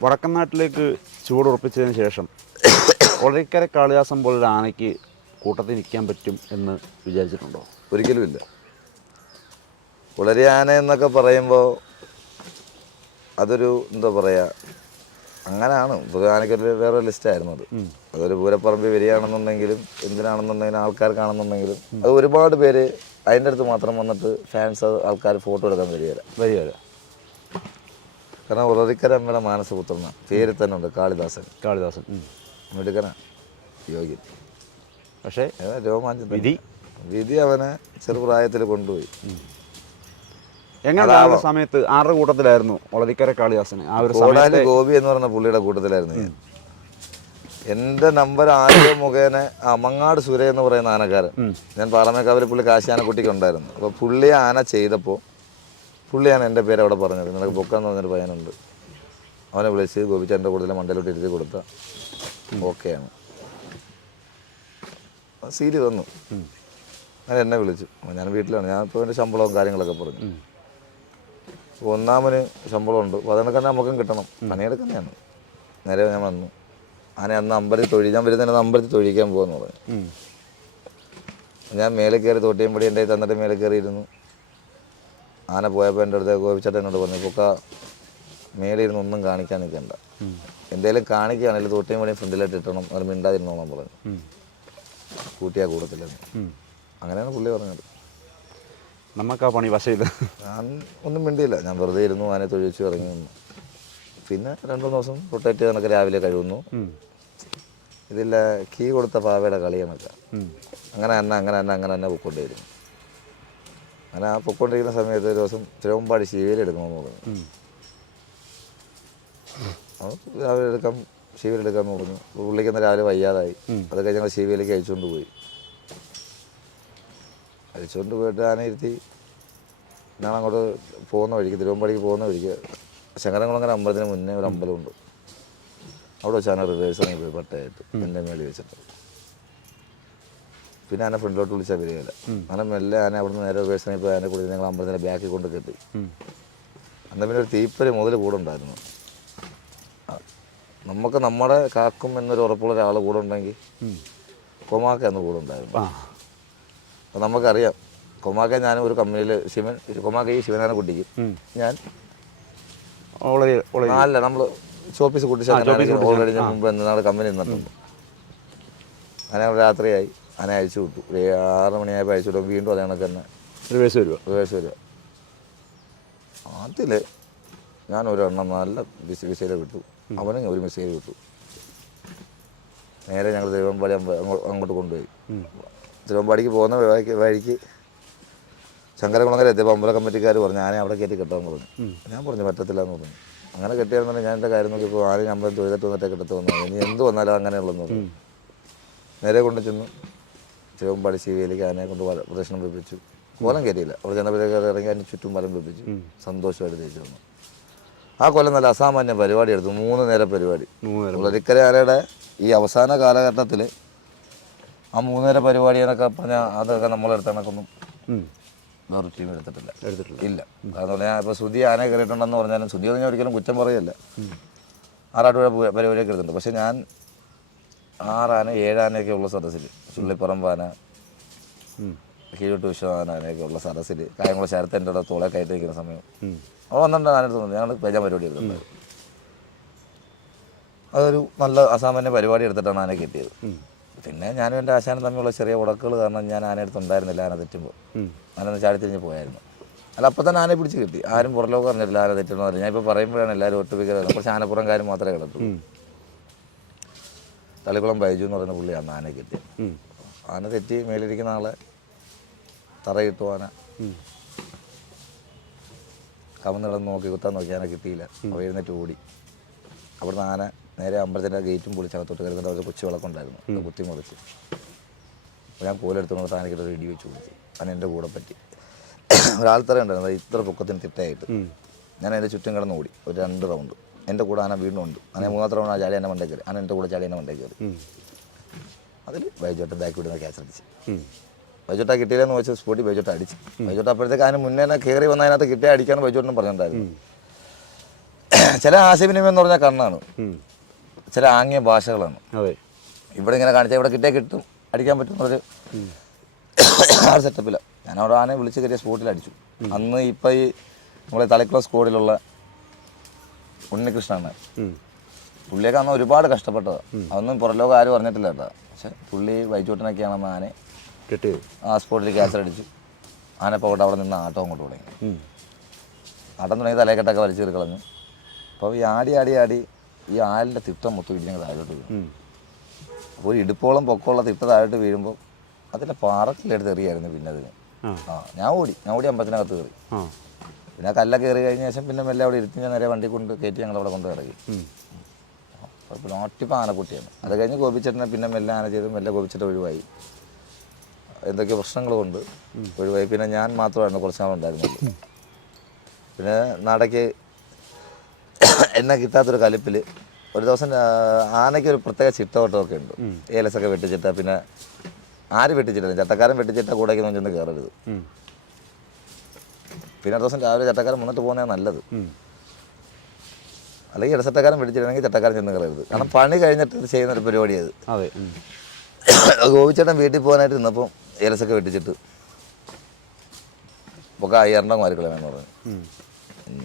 വടക്കൻ നാട്ടിലേക്ക് ചുവടുറപ്പിച്ചതിന് ശേഷം ഒളരിക്കര കാളിദാസം പോലൊരു ആനയ്ക്ക് കൂട്ടത്തിൽ നിൽക്കാൻ പറ്റും എന്ന് വിചാരിച്ചിട്ടുണ്ടോ? ഒരിക്കലുമില്ല പുലരി ആന എന്നൊക്കെ പറയുമ്പോൾ അതൊരു എന്താ പറയുക അങ്ങനെയാണ് ആനയ്ക്കൊരു വേറെ ലിസ്റ്റായിരുന്നു അത്. അതൊരു പൂരപ്പറമ്പിൽ വരികയാണെന്നുണ്ടെങ്കിലും എന്തിനാണെന്നുണ്ടെങ്കിലും ആൾക്കാർക്കാണെന്നുണ്ടെങ്കിലും അത് ഒരുപാട് പേര് അതിന്റെ അടുത്ത് മാത്രം വന്നിട്ട് ഫാൻസ് ആൾക്കാർ ഫോട്ടോ എടുക്കാൻ വരികയില്ല. വരിക വരിക കാരണം ഉറവിക്കര മാനസപുത്രന. മാനസപുത്രനാണ് പേര് തന്നെ ഉണ്ട് കാളിദാസൻ. കാളിദാസൻ. ഉം. മിടുക്കന യോഗ്യൻ. പക്ഷേ രോമാഞ്ചം വിധി? വിധി അവനെ ചെറുപ്രായത്തിൽ കൊണ്ടുപോയി. എങ്ങനെ ആ ഒരു സമയത്ത് ആരുടെ കൂട്ടത്തിലായിരുന്നു ഒളരിക്കര കാളിദാസന്? ആ ഒരു കോടാലി ഗോപി എന്ന് പറഞ്ഞ പുള്ളിയുടെ കൂട്ടത്തിലായിരുന്നു ഞാൻ. എന്റെ നമ്പർ ആദ്യ മുഖേന അമങ്ങാട് സുര എന്ന് പറയുന്ന ആനക്കാരൻ. ഞാൻ പാറമേക്കാവിൽ പുള്ളി കാശിയാനക്കുട്ടിക്ക് ഉണ്ടായിരുന്നു. അപ്പോൾ പുള്ളി ആന ചെയ്തപ്പോൾ പുള്ളിയാണ് എന്റെ പേര് അവിടെ പറഞ്ഞത്. നിനക്ക് പൊക്കാന്ന് പറഞ്ഞൊരു പയ്യനുണ്ട്. അവനെ വിളിച്ച് ഗോപിച്ചാന്റെ കൂടുതൽ മണ്ടയിലോട്ട് എഴുതി കൊടുത്ത ഓക്കെയാണ്. സീരി തന്നു. അങ്ങനെ എന്നെ വിളിച്ചു. ഞാൻ വീട്ടിലാണ്. ഞാൻ ഇപ്പോൾ എന്റെ ശമ്പളവും കാര്യങ്ങളൊക്കെ പറഞ്ഞു. ഒന്നാമന് ശമ്പളമുണ്ട്. അപ്പോൾ അതുകൊണ്ട് തന്നെ നമുക്കും കിട്ടണം. പണിയെടുക്കുന്നതാണ്. നേരെ ഞാൻ വന്നു. അങ്ങനെ അന്ന് അമ്പലത്തിൽ തൊഴി ഞാൻ വരുന്നതിന് അമ്പലത്തിൽ തൊഴിക്കാൻ പോകുമെന്ന് പറഞ്ഞു. ഞാൻ മേലെ കയറി തോട്ടിയും പടി എന്റെ തന്നിട്ട് മേലെ കയറിയിരുന്നു. ആന പോയപ്പോൾ എന്റെ അടുത്ത് ഗോപിച്ചേട്ടൻ എന്നോട് പറഞ്ഞു പൊക്ക മേലെ ഇരുന്ന് ഒന്നും കാണിക്കാൻ നിൽക്കണ്ട. എന്തേലും കാണിക്കുകയാണെങ്കിൽ തോട്ടിയും വേണേ ഫ്രണ്ടിലായിട്ട് ഇട്ടണം അത് മിണ്ടാതിരുന്നോളാൻ പറഞ്ഞു. കൂട്ടിയാ കൂടത്തില്ലെന്ന് അങ്ങനെയാണ് പുള്ളി പറഞ്ഞത്. നമുക്ക് ആ പണി ഇത്. ഞാൻ ഒന്നും മിണ്ടിയില്ല. ഞാൻ വെറുതെ ഇരുന്നു ആനെ തൊഴിച്ചു ഇറങ്ങി നിന്നു പിന്നെ രണ്ടു ദിവസം റൊട്ടേറ്റ് കണക്ക് രാവിലെ കഴിയുന്നു. ഉം. ഇതില്ല കീ കൊടുത്ത പാവയുടെ കളി കണക്ക അങ്ങനെ തന്നെ അങ്ങനെ തന്നെ അങ്ങനെ തന്നെ പൊക്കൊണ്ടിരുന്നു അങ്ങനെ ആ പൊക്കൊണ്ടിരിക്കുന്ന സമയത്ത് ഒരു ദിവസം തിരുവമ്പാടി ശിവേലി എന്ന് പറഞ്ഞു രാവിലെ എടുക്കാം ശിവേലി എടുക്കാമെന്ന് പറഞ്ഞു പുള്ളിക്ക് അന്ന് രാവിലെ വയ്യാതായി. അത് കഴിഞ്ഞ് ഞങ്ങൾ ശിവേലിക്ക് അയച്ചുകൊണ്ട് പോയി. അയച്ചുകൊണ്ട് പോയിട്ട് ആന ഇരുത്തി ഞാൻ അങ്ങോട്ട് പോകുന്ന വഴിക്ക് തിരുവമ്പാടിക്ക് പോകുന്ന വഴിക്ക് ശങ്കരംകുളങ്ങര അമ്പലത്തിന് മുന്നേ ഒരു അമ്പലമുണ്ട്. അവിടെ വെച്ചാണ് റിവേഴ്സ് പോയി പട്ടയായിട്ട് എന്റെ മേളിൽ വെച്ചിട്ട്. പിന്നെ ആന ഫ്രണ്ടിലോട്ട് വിളിച്ചാൽ വരികയില്ല അങ്ങനെ മെല്ലെ ആന അവിടുന്ന് നേരെ റിവേഴ്സ് ഇറങ്ങി പോയി ആനെ കൂടി ഞങ്ങൾ അമ്പലത്തിന്റെ ബാക്കിൽ കൊണ്ട് കെട്ടി. അന്ന അന്ന് പിന്നെ ഒരു തീപ്പരി മുതൽ കൂടെ ഉണ്ടായിരുന്നു നമുക്ക് നമ്മുടെ കാക്കും എന്നൊരു ഉറപ്പുള്ള ഒരാൾ കൂടെ ഉണ്ടെങ്കിൽ. കൊമാക്ക എന്ന് കൂടെ ഉണ്ടായിരുന്നു അപ്പം നമുക്കറിയാം. കൊമാക്ക ഞാനും ഒരു കമ്പനിയിൽ ശിവൻ കൊമാക്ക ഈ ശിവനാനെ കുട്ടിക്ക്. ഞാൻ അല്ല നമ്മൾ ഷോപ്പീസ് കുട്ടിച്ച് ഓൾറെഡി ഞാൻ മുമ്പ് എന്നാൽ കമ്പനി നിന്നിട്ടുണ്ട്. അങ്ങനെ രാത്രിയായി. അനെ അയച്ചു വിട്ടു. ഒരു ആറ് മണിയായപ്പോൾ അയച്ചു വിട്ടു. വീണ്ടും അതേ കണക്ക് തന്നെ. റിവേഴ്സ് വരുമോ റിവേഴ്സ് വരിക അതിൽ ഞാൻ ഒരെണ്ണം നല്ല വിസയിൽ വിട്ടു അവനും ഒരു മിസൈൽ വിട്ടു നേരെ ഞങ്ങൾ തിരുവമ്പാടി അങ്ങോട്ട് കൊണ്ടുപോയി. തിരുവമ്പാടിക്ക് പോകുന്ന വഴിക്ക് വഴിക്ക് ശങ്കരകുളങ്ങര എത്തിയപ്പോൾ അമ്പല കമ്മിറ്റിക്കാർ പറഞ്ഞു ആനെ അവിടെ കയറ്റി കെട്ടാൻ പറഞ്ഞു. ഞാൻ പറഞ്ഞു പറ്റത്തില്ല എന്ന് പറഞ്ഞു. അങ്ങനെ കെട്ടിയാൽ ഞാൻ എന്റെ കാര്യം നോക്കിയപ്പോൾ ആരെയും അമ്പലം തൊഴുതിട്ട് വന്നിട്ടേ കിട്ടത്ത് വന്നു ഇനി എന്ത് വന്നാലും അങ്ങനെയുള്ളതെന്ന് പറഞ്ഞു. നേരെ കൊണ്ടു ചെന്നു. തിരുവമ്പാടി ശിവയിലേക്ക് ആനയെ കൊണ്ട് പ്രദക്ഷിണം വെപ്പിച്ചു കോലം കയറിയില്ല. അവിടെ ജനപ്രതി ഇറങ്ങി അതിന് ചുറ്റും മരം വെപ്പിച്ചു സന്തോഷമായിട്ട് തിരിച്ചു വന്നു. ആ കൊല്ലം നല്ല അസാമാന്യ പരിപാടി എടുത്തു മൂന്ന് നേരം പരിപാടി. ഉളരിക്കര ആനയുടെ ഈ അവസാന കാലഘട്ടത്തിൽ ആ മൂന്ന് നേരം പരിപാടി എന്നൊക്കെ പറഞ്ഞാൽ അതൊക്കെ നമ്മളെടുത്ത കണക്കൊന്നും വേറൊരു ടീം എടുത്തിട്ടില്ല. എടുത്തിട്ടില്ല. ഇല്ല. കാരണം പറഞ്ഞാൽ ഇപ്പോൾ സുധി ആന കയറിയിട്ടുണ്ടെന്ന് പറഞ്ഞാലും സുധി ഞാൻ ഒരിക്കലും കുറ്റം പറയല്ല. ആറാട്ടുപുഴ പരിപാടിയൊക്കെ എടുത്തിട്ടുണ്ട്. പക്ഷെ ഞാൻ ആറാന ഏഴാനയൊക്കെ ഉള്ള സദസ്സിൽ ചുള്ളിപ്പറമ്പാന. കീഴോട്ട് വിശ്വനാനയൊക്കെ ഉള്ള സദസ്സിൽ കായംകുളം ശരത്തിന്റെ അവിടെ തോളെ കയറ്റി നിൽക്കുന്ന സമയം. അവിടെ വന്നിട്ട് ആനെടുത്ത് ഞങ്ങൾ പേജാൻ പരിപാടി എടുത്തിട്ടുണ്ട്. അതൊരു നല്ല അസാമാന്യ പരിപാടി എടുത്തിട്ടാണ് ആന കിട്ടിയത്. പിന്നെ ഞാനും എന്റെ ആശാനും തമ്മിലുള്ള ചെറിയ ഉടക്കുകൾ കാരണം ഞാൻ ആനയെടുത്ത് ഉണ്ടായിരുന്നില്ല ആന തെറ്റുമ്പോൾ. ആന ചാടി തിരിഞ്ഞ് പോയായിരുന്നു. അല്ല അപ്പം തന്നെ ആനയെ പിടിച്ച് കിട്ടി. ആരും പുറലോകം അറിഞ്ഞിട്ടില്ല ആന തെറ്റുമെന്ന് പറഞ്ഞു ഞാൻ ഇപ്പോൾ പറയുമ്പോഴാണ് എല്ലാവരും ഒട്ടുപിക്കുന്നത് കുറച്ച് ആനപ്പുറം കാര്യം മാത്രമേ കിടത്തുള്ളൂ. തളിക്കുളം ബൈജു എന്ന് പറയുന്ന പുള്ളിയാണ് ആനയെ കിട്ടിയത് ആന തെറ്റി മേലിരിക്കുന്ന ആളെ തറയിട്ടു ആന. കമന്നിടം കമന്നിടന്ന് നോക്കി കുത്താൻ നോക്കി ആന കിട്ടിയില്ല. അപ്പോൾ എഴുന്നേറ്റ് ഓടി. അവിടുന്ന് ആന നേരെ അമ്പലത്തിന്റെ ഗേറ്റും പൊളിച്ചകത്തോട്ട് കയറുന്നിട്ട് അവിടെ കൊച്ചു വിളക്കുണ്ടായിരുന്നു അത് കുത്തി മുറിച്ച്. അപ്പോൾ ഞാൻ കോലെടുത്തുകൊണ്ട് താനക്കിട്ട് ഒരു ഇടി വെച്ച് കൊടുത്തു ആന എന്റെ കൂടെ പറ്റി. ഒരാൾത്തറ ഉണ്ടായിരുന്നു. ഇത്ര പൊക്കത്തിന് തിട്ടയായിട്ട്. ഞാൻ അതിന്റെ ചുറ്റും കിടന്ന് ഓടി. ഒരു രണ്ട് റൗണ്ട്. എന്റെ കൂടെ ആന വീണ്ടും ഉണ്ട് ആന മൂന്നാമത്തെ തവണ ആ ചാടി എന്നെ മണ്ടേ കയറി. ആന എന്റെ കൂടെ ചാടി എന്നെ മണ്ടേ കയറി. അതിൽ ബൈജോട്ട് ബാക്ക് വിടുന്ന ക്യാച്ച് അടിച്ച്. ബൈജോട്ട കിട്ടിയില്ലെന്ന് വെച്ചാൽ സ്പോട്ടി ബൈജോട്ട അടിച്ച്. ബൈജോട്ട അപ്പോഴത്തേക്ക് അതിന് മുന്നേ തന്നെ കയറി വന്ന അതിനകത്ത് കിട്ടിയ അടിക്കാൻ ബൈജോട്ടിനും പറഞ്ഞിട്ടുണ്ടായിരുന്നു. ചില ആശയവിനിമയം എന്ന് പറഞ്ഞാൽ കണ്ണാണ്. ചില ആംഗ്യ ഭാഷകളാണ്. ഇവിടെ ഇങ്ങനെ കാണിച്ചാൽ ഇവിടെ കിട്ടിയാൽ കിട്ടും. അടിക്കാൻ പറ്റുന്ന ഒരു ആ സെറ്റപ്പില്ല ഞാൻ അവിടെ ആനെ വിളിച്ച് കയറിയ സ്പോട്ടിൽ അടിച്ചു. അന്ന് ഇപ്പം ഈ നമ്മളെ തലക്കുള്ള സ്കോഡിലുള്ള ഉണ്ണികൃഷ്ണൻ ഉം. പുള്ളിയൊക്കെ അന്ന് ഒരുപാട് കഷ്ടപ്പെട്ടത്. അതൊന്നും പുറലോകം ആരും പറഞ്ഞിട്ടില്ല കേട്ടോ. പക്ഷെ പുള്ളി വൈച്ചോട്ടനൊക്കെയാണ് ആനെ കിട്ടിയത് ആ സ്പോട്ടിൽ ക്യാൻസർ അടിച്ചു. ആനെ പോകട്ടെ അവിടെ നിന്ന് ആട്ടം അങ്ങോട്ട് തുടങ്ങി. ആട്ടം തുടങ്ങി തലയക്കെട്ടൊക്കെ വലിച്ചു കയറി കളഞ്ഞു. അപ്പോൾ ഈ ആടി ആടി ആടി ഈ ആലിന്റെ തിട്ടം മൊത്തം ഇടിഞ്ഞങ്ങ് താഴോട്ട് വീഴും. അപ്പോൾ ഒരു ഇടുപ്പോളം പൊക്കമുള്ള തിട്ട താഴോട്ട് വീഴുമ്പോൾ അതിന്റെ പാറക്കിലെടുത്ത് എറിയായിരുന്നു പിന്നെ അതിന്. ആ. ഞാൻ ഓടി. ഞാൻ ഓടി അമ്പലത്തിനകത്ത് കയറി. പിന്നെ കല്ല കയറി കഴിഞ്ഞ ശേഷം പിന്നെ മെല്ലെ അവിടെ ഇരുത്തി ഞാൻ നേരെ വണ്ടി കൊണ്ട് കയറ്റി ഞങ്ങൾ അവിടെ കൊണ്ട് ഇറങ്ങി. അപ്പോൾ നോട്ടിപ്പോൾ ആനക്കുട്ടിയാണ് അത് കഴിഞ്ഞ് ഗോപിച്ചേട്ടനെ പിന്നെ മെല്ലെ ആന ചെയ്ത് മെല്ലെ ഗോപിച്ചേട്ടൻ ഒഴിവായി. എന്തൊക്കെയോ പ്രശ്നങ്ങൾ കൊണ്ട് ഒഴിവായി. പിന്നെ ഞാൻ മാത്രമായിരുന്നു കുറച്ച് നാൾ ഉണ്ടായിരുന്നത്. പിന്നെ നാടയ്ക്ക് എന്നെ കിട്ടാത്തൊരു കലിപ്പിൽ ഒരു ദിവസം ആനയ്ക്ക് ഒരു പ്രത്യേക ചിട്ടവട്ടമൊക്കെ ഉണ്ട്. ഏലസൊക്കെ വെട്ടിച്ചിട്ട പിന്നെ ആര് വെട്ടിച്ചിട്ടില്ല. ചട്ടക്കാരൻ വെട്ടിച്ചിട്ട കൂടെ ചെന്ന് കയറരുത്. പിന്നെ അടുത്ത ദിവസം രാവിലെ ചട്ടക്കാരൻ വന്നിട്ട് പോകുന്നതാണ് നല്ലത്. അല്ലെങ്കിൽ ഇടച്ചട്ടക്കാരൻ പിടിച്ചിരുന്നെങ്കിൽ ചട്ടക്കാരൻ ചെന്ന് കളയരുത്. കാരണം പണി കഴിഞ്ഞിട്ട് ചെയ്യുന്ന ഒരു പരിപാടിയത്. അതെ ഉം. ഗോപിച്ചേട്ടൻ വീട്ടിൽ പോകാനായിട്ട് നിന്നപ്പോൾ ഏലസൊക്കെ വെട്ടിച്ചിട്ട് ഒക്കെ അയ്യാറിന്റെ മാറിക്കളയാന്ന് പറഞ്ഞു. ഉം.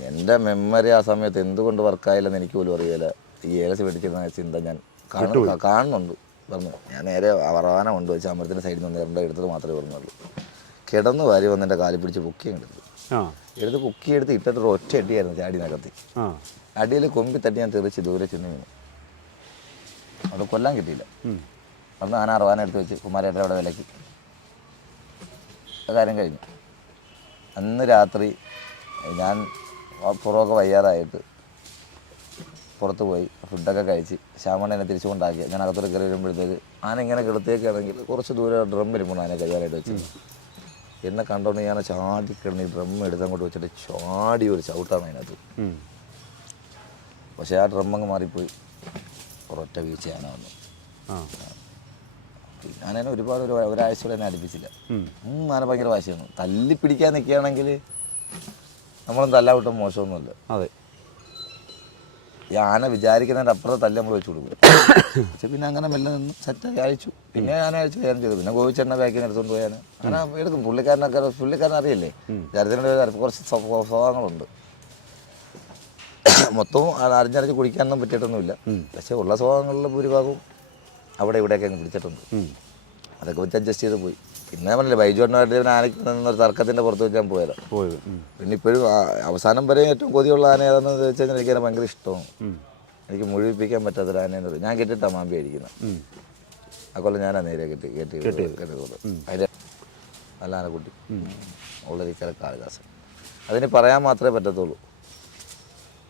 എന്റെ മെമ്മറി ആ സമയത്ത് എന്തുകൊണ്ട് വർക്കായില്ലെന്ന് എനിക്ക് പോലും അറിയില്ല. ഈ ഏലസ് വെട്ടിച്ചിരുന്ന ചിന്ത ഞാൻ കാണു- കാണുന്നുണ്ട്. പറഞ്ഞു ഞാൻ നേരെ വറവാന കൊണ്ടുവച്ച് അമരത്തിന്റെ സൈഡിൽ നിന്ന് രണ്ട് എടുത്തത് മാത്രമേ പറഞ്ഞുള്ളൂ. കിടന്നു വാരി വന്ന് എന്റെ കാലിൽ പിടിച്ച് പൊക്കിയും എടുത്തു. എടുത്ത് കുക്കി എടുത്ത് ഇട്ടിട്ട് ഒറ്റ അടിയായിരുന്നു ചാടിനകത്ത്. അടിയിൽ കൊമ്പി തട്ടി ഞാൻ തെറിച്ച് ദൂരെ ചെന്ന് വീണു. അവിടെ കൊല്ലാൻ കിട്ടിയില്ല. അന്ന് ആന അറുവാന എടുത്ത് വെച്ച് കുമാരേട്ടൻ അവിടെ വിലക്കി. കാര്യം കഴിഞ്ഞു. അന്ന് രാത്രി ഞാൻ പുറമൊക്കെ വയ്യാറായിട്ട് പുറത്ത് പോയി ഫുഡൊക്കെ കഴിച്ച് ശ്യാമണ്ണ എന്നെ തിരിച്ചു കൊണ്ടാക്കി ഞാൻ അകത്തോട്ട് കയറി വരുമ്പോഴത്തേക്ക് ആന ഇങ്ങനെ കിടത്തേക്കാണെങ്കിൽ കുറച്ച് ദൂരെ ഡ്രം വരുമ്പോൾ ആനെ കഴിയാനായിട്ട് വെച്ചു എന്നെ കണ്ടോണ്ട് ഞാൻ ചാടി കിടന്ന് ഡ്രം എടുത്ത് അങ്ങോട്ട് വെച്ചിട്ട് ചാടി ഒരു ചവിട്ടാണ് അതിനകത്ത്. പക്ഷേ ആ ഡ്രം അങ്ങ് മാറിപ്പോയി. ഒരൊറ്റ വീഴ്ച വന്നു ഞാനതിനെ ഒരുപാട് ഒരു ഒരാഴ്ച കൂടെ എന്നെ അടുപ്പിച്ചില്ല. ആന ഭയങ്കര വാശിയാണ് തല്ലി പിടിക്കാൻ നിൽക്കുകയാണെങ്കിൽ നമ്മളും തല്ലാവിട്ടും മോശമൊന്നുമില്ല. അതെ. ഈ ആന വിചാരിക്കുന്നതിന്റെ അപ്പുറത്തെ തല്ലി നമ്മൾ വെച്ച് കൊടുക്കും. പക്ഷെ പിന്നെ അങ്ങനെ മെല്ലെ നിന്ന് സെറ്റാക്കി അയച്ചു പിന്നെ ഞാൻ അയച്ചു കയറും ചെയ്തു. പിന്നെ ഗോവിച്ചെണ്ണ ബാക്കിന് എടുത്തുകൊണ്ട് പോയാൽ അങ്ങനെ എടുക്കും. പുള്ളിക്കാരനൊക്കെ പുള്ളിക്കാരൻ അറിയില്ലേ? ചരിത്രത്തിന്റെ കുറച്ച് സ്വഭാ- സ്വഭാവങ്ങളുണ്ട്. മൊത്തവും അറിഞ്ഞറിഞ്ഞ് കുടിക്കാനൊന്നും പറ്റിയിട്ടൊന്നുമില്ല. പക്ഷേ ഉള്ള സ്വഭാവങ്ങളിൽ ഭൂരിഭാഗവും അവിടെ ഇവിടെയൊക്കെ അങ്ങ് പിടിച്ചിട്ടുണ്ട്. അതൊക്കെ വെച്ച് അഡ്ജസ്റ്റ് ചെയ്ത് പോയി. പിന്നെ പറഞ്ഞില്ല ബൈജുണ്ണായിട്ട് ഇവൻ ആനയ്ക്ക് നിന്നൊരു തർക്കത്തിന്റെ പുറത്ത് വെച്ച് ഞാൻ പോയത്. പിന്നെ ഇപ്പോഴും അവസാനം വരെ ഏറ്റവും കൊതിയുള്ള ആന ഏതാണെന്ന് വെച്ച് കഴിഞ്ഞാൽ എനിക്ക് ഭയങ്കര ഇഷ്ടമാണ്. എനിക്ക് മുഴുവിപ്പിക്കാൻ പറ്റാത്തൊരു ആനയെന്ന് ഞാൻ കെട്ടിട്ടാ മാമ്പി അടിക്കുന്നത് അക്കൊല്ലം ആ കൊല്ലം ഞാനാ നേരെ കെട്ടി കെട്ടി അതിന്റെ നല്ല ആനക്കുട്ടി. ഉള്ളരിക്കല കാളിദാസൻ. അതിന് പറയാൻ മാത്രമേ പറ്റത്തുള്ളൂ.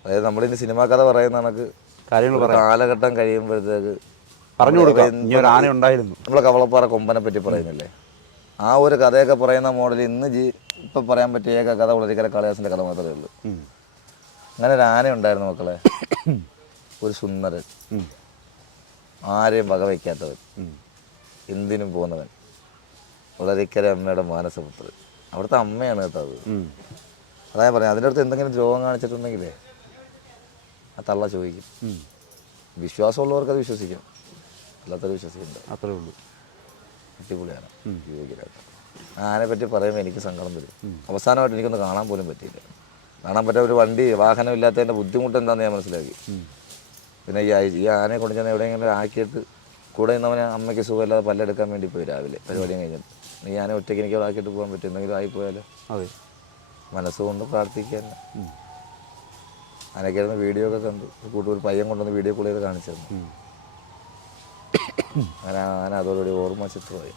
അതായത് നമ്മളിന്ന് സിനിമാ കഥ പറയുന്ന കണക്ക് കാര്യങ്ങൾ കാലഘട്ടം കഴിയുമ്പോഴത്തേക്ക് പറഞ്ഞു കൊടുക്കാം. ആന ഉണ്ടായിരുന്നു. നമ്മളെ കവളപ്പാറ കൊമ്പനെ പറ്റി പറയുന്നില്ലേ? ആ ഒരു കഥയൊക്കെ പറയുന്ന മോഡൽ ഇന്ന് ജി ഇപ്പം പറയാൻ പറ്റിയ ഏക കഥ ഉള്ളരിക്കര കാളിദാസിന്റെ കഥ മാത്രമേ ഉള്ളൂ. അങ്ങനെ ഒരു ആന ഉണ്ടായിരുന്നു മക്കളെ. ഒരു സുന്ദരൻ. ആരെയും വകവയ്ക്കാത്തവൻ. എന്തിനും പോകുന്നവൻ. വളരെക്കര അമ്മയുടെ മാനസപുത്രൻ. അവിടുത്തെ അമ്മയാണ് കേട്ടോ അത്. അതായത് പറയാം അതിന്റെ അടുത്ത് എന്തെങ്കിലും ദ്രോഹം കാണിച്ചിട്ടുണ്ടെങ്കിലേ ആ തള്ള ചോദിക്കും. വിശ്വാസമുള്ളവർക്ക് അത് വിശ്വസിക്കാം. അല്ലാത്തവർ വിശ്വസിക്കണ്ട. അത്രേ ഉള്ളൂ. അടിപൊളിയാണ്. യോഗ്യരായിട്ട് ആനെ പറ്റി പറയുമ്പോൾ എനിക്ക് സങ്കടം വരും. അവസാനമായിട്ട് എനിക്കൊന്ന് കാണാൻ പോലും പറ്റിയില്ല. കാണാൻ പറ്റാത്ത ഒരു വണ്ടി വാഹനം ഇല്ലാത്തതിന്റെ ബുദ്ധിമുട്ട് എന്താണെന്ന് ഞാൻ മനസ്സിലാക്കി. പിന്നെ ഈ ഈ ആനയെ കൊണ്ട് ചെന്ന് എവിടെയെങ്കിലും ആക്കിയിട്ട് കൂടെ നിന്നവനെ അമ്മയ്ക്ക് സുഖമില്ലാതെ പല്ലെടുക്കാൻ വേണ്ടി പോയി രാവിലെ. പരിപാടിയും കഴിഞ്ഞിട്ട് ഈ ആന ഒറ്റയ്ക്ക് എനിക്ക് ആക്കിയിട്ട് പോകാൻ പറ്റും എന്തെങ്കിലും ആയിപ്പോയാലോ? അതെ. മനസ്സുകൊണ്ട് പ്രാർത്ഥിക്കാൻ ആനക്കായിരുന്നു വീഡിയോ ഒക്കെ കണ്ടു. ഒരു കൂട്ടൂർ പയ്യൻ കൊണ്ടുവന്ന് വീഡിയോ കോൾ ചെയ്ത് കാണിച്ചു തന്നു. ഉം. അങ്ങനെ ആന അതോടുകൂടി ഓർമ്മ ചിത്രമായി.